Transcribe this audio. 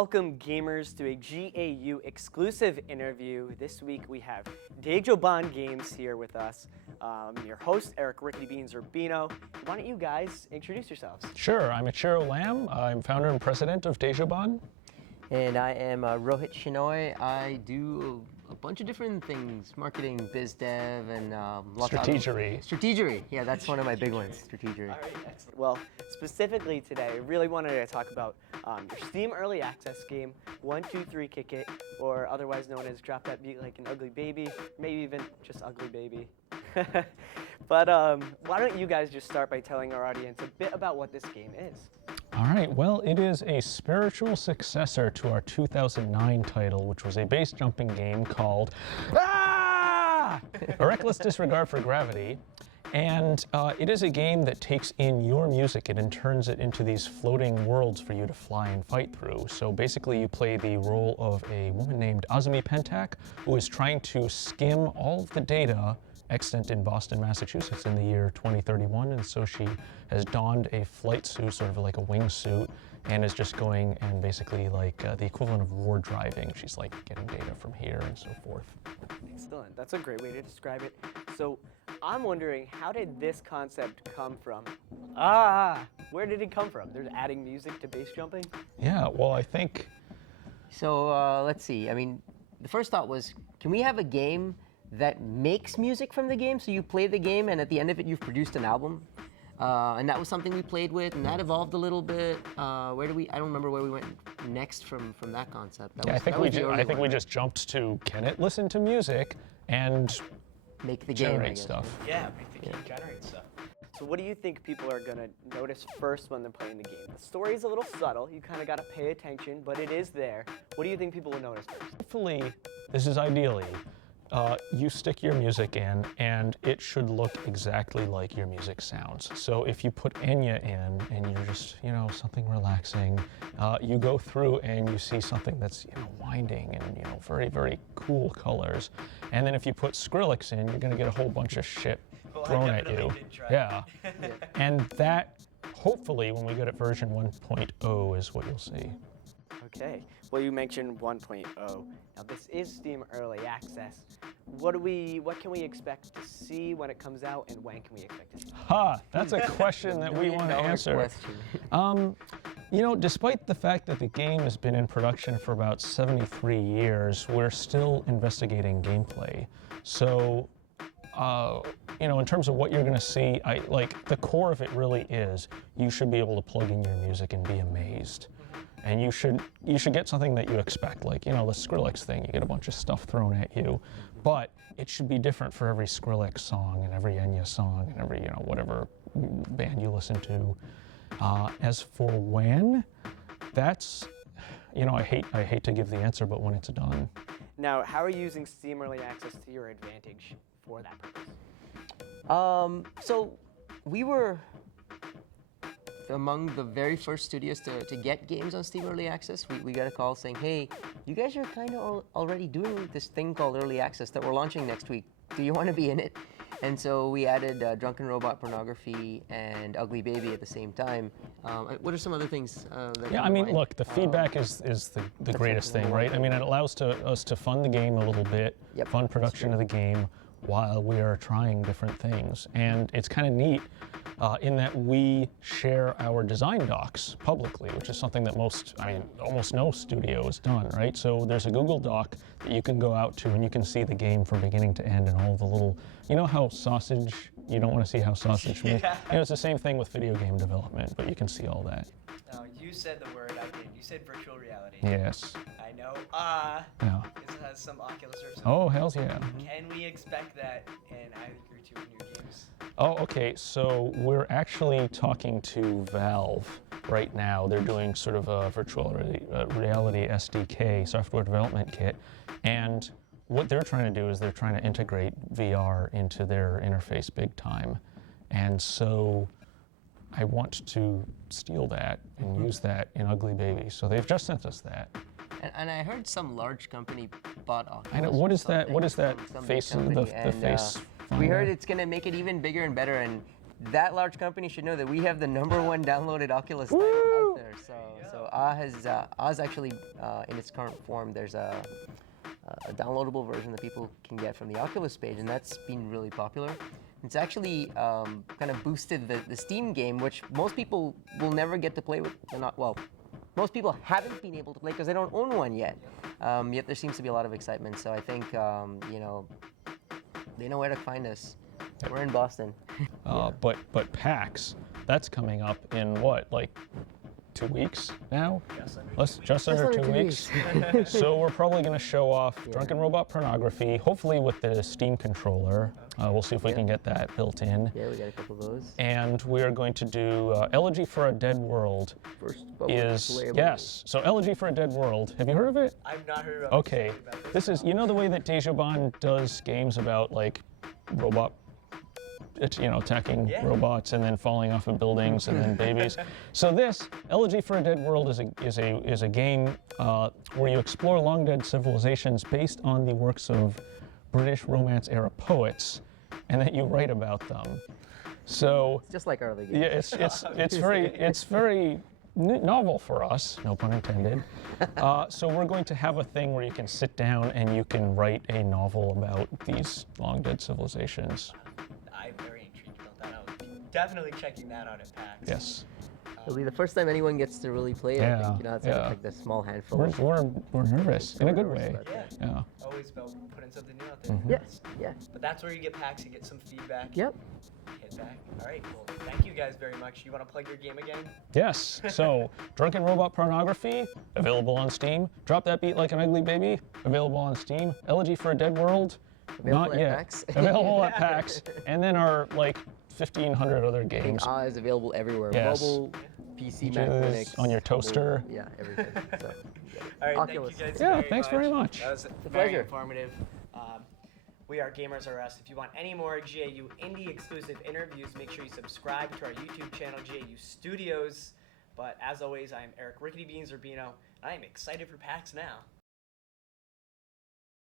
Welcome gamers to a GAU exclusive interview. This week we have Dejobaan Games here with us. Your host, Eric Rickety Beans Urbino. Why don't you guys introduce yourselves? Sure, I'm Ichiro Lambe. I'm founder and president of Dejobaan. And I am Rohit Shenoy. I do a bunch of different things, marketing, biz dev, and lots of strategery. Yeah, that's one of my big ones, strategery. All right, excellent. Well, specifically today, I really wanted to talk about your Steam Early Access game, 123 Kick It, or otherwise known as Drop That Beat Like an Ugly Baby, maybe even just Ugly Baby. But why don't you guys just start by telling our audience a bit about what this game is? All right, well, it is a spiritual successor to our 2009 title, which was a base jumping game called A Reckless Disregard for Gravity. And it is a game that takes in your music and turns it into these floating worlds for you to fly and fight through. So basically you play the role of a woman named Azumi Pentak, who is trying to skim all of the data extant in Boston, Massachusetts in the year 2031, and so she has donned a flight suit, sort of like a wingsuit, and is just going and basically like the equivalent of war driving. She's like getting data from here and so forth. Excellent, that's a great way to describe it. So I'm wondering, how did this concept come from? Where did it come from? There's adding music to base jumping? Yeah, well, I think... So let's see, I mean, the first thought was, can we have a game that makes music from the game? So you play the game and at the end of it you've produced an album. And that was something we played with, and that evolved a little bit. I don't remember where we went next from that concept. I think we just jumped to, can it listen to music and make the game, generate stuff? Yeah, make the game generate stuff. So what do you think people are gonna notice first when they're playing the game? The story's a little subtle, you kinda gotta pay attention, but it is there. What do you think people will notice first? Hopefully, this is ideally, you stick your music in and it should look exactly like your music sounds. So if you put Enya in and you're just, something relaxing, you go through and you see something that's, winding and, very, very cool colors. And then if you put Skrillex in, you're gonna get a whole bunch of shit thrown at you. Yeah. And that, hopefully, when we get at version 1.0 is what you'll see. Okay, well you mentioned 1.0. Now this is Steam Early Access. What can we expect to see when it comes out, and when can we expect to see it? That's a question that we want to answer. Despite the fact that the game has been in production for about 73 years, we're still investigating gameplay. So, in terms of what you're going to see, the core of it really is you should be able to plug in your music and be amazed. And you should get something that you expect, like, the Skrillex thing, you get a bunch of stuff thrown at you, but it should be different for every Skrillex song and every Enya song and every, whatever band you listen to. As for when, that's, I hate to give the answer, but when it's done. Now, how are you using Steam Early Access to your advantage for that purpose? So we were among the very first studios to get games on Steam Early Access. We got a call saying, hey, you guys are kind of already doing this thing called Early Access that we're launching next week. Do you want to be in it? And so we added Drunken Robot Pornography and Ugly Baby at the same time. What are some other things? Look, the feedback is the greatest thing, right? I mean, it allows us to fund the game a little bit, fund production of the game while we are trying different things. And it's kind of neat in that we share our design docs publicly, which is something that almost no studio has done, right? So there's a Google Doc that you can go out to and you can see the game from beginning to end and all the little, how sausage, you don't want to see how sausage moves. It's the same thing with video game development, but you can see all that. Now, you said the word, I did. You said virtual reality. Yes. I know. Yeah. This has some Oculus or something. Oh, hells yeah. Can we expect that in either or two of your games? Oh, okay. So we're actually talking to Valve right now. They're doing sort of a virtual reality SDK, software development kit, and what they're trying to do is they're trying to integrate VR into their interface big time. And so I want to steal that and use that in Ugly Baby. So they've just sent us that. And I heard some large company bought Oculus. I know. What is that? What is that face? The face. We heard it's going to make it even bigger and better. And that large company should know that we have the #1 downloaded Oculus title out there. So AA's actually in its current form. There's a downloadable version that people can get from the Oculus page, and that's been really popular. It's actually kind of boosted the Steam game, which most people will never get to play with. Most people haven't been able to play because they don't own one yet. Yet there seems to be a lot of excitement. So I think they know where to find us. We're in Boston. But PAX, that's coming up in what, like 2 weeks now? Just under 2 weeks. So we're probably going to show off Drunken Robot Pornography, hopefully with the Steam controller. We'll see if we can get that built in. Yeah, we got a couple of those. And we are going to do Elegy for a Dead World. First Yes. So Elegy for a Dead World. Have you heard of it? I've not heard about Okay. This is, you know the way that Dejobaan does games about like robot, attacking robots and then falling off of buildings and then babies. So this Elegy for a Dead World is a game where you explore long dead civilizations based on the works of British Romance era poets, and that you write about them. So Just like our other games. yeah, it's very novel for us, no pun intended. So we're going to have a thing where you can sit down and you can write a novel about these long dead civilizations. I'm very intrigued about that. I'm definitely checking that out at PAX. Yes. It'll be the first time anyone gets to really play it. I think, it's like the small handful. We're nervous in a good way. Yeah. Always about putting something new out there. Yes. Yeah. But that's where you get PAX, you get some feedback. Yep. Hit back. All right, well, thank you guys very much. You want to plug your game again? Yes. So, Drunken Robot Pornography, available on Steam. Drop That Beat Like an Ugly Baby, available on Steam. Elegy for a Dead World, Available not at yet. PAX. Available at PAX. And then our 1,500 other games. GAU is available everywhere. Yes. Mobile, PC, Mac, Just Linux. on your toaster. Mobile, everything. So, All right, Oculus. thank you guys Yeah, thanks very much. That was a very pleasure. informative. We are Gamers R Us. If you want any more GAU indie exclusive interviews, make sure you subscribe to our YouTube channel, GAU Studios. But as always, I am Eric Rickety Beans Urbino. I am excited for PAX now.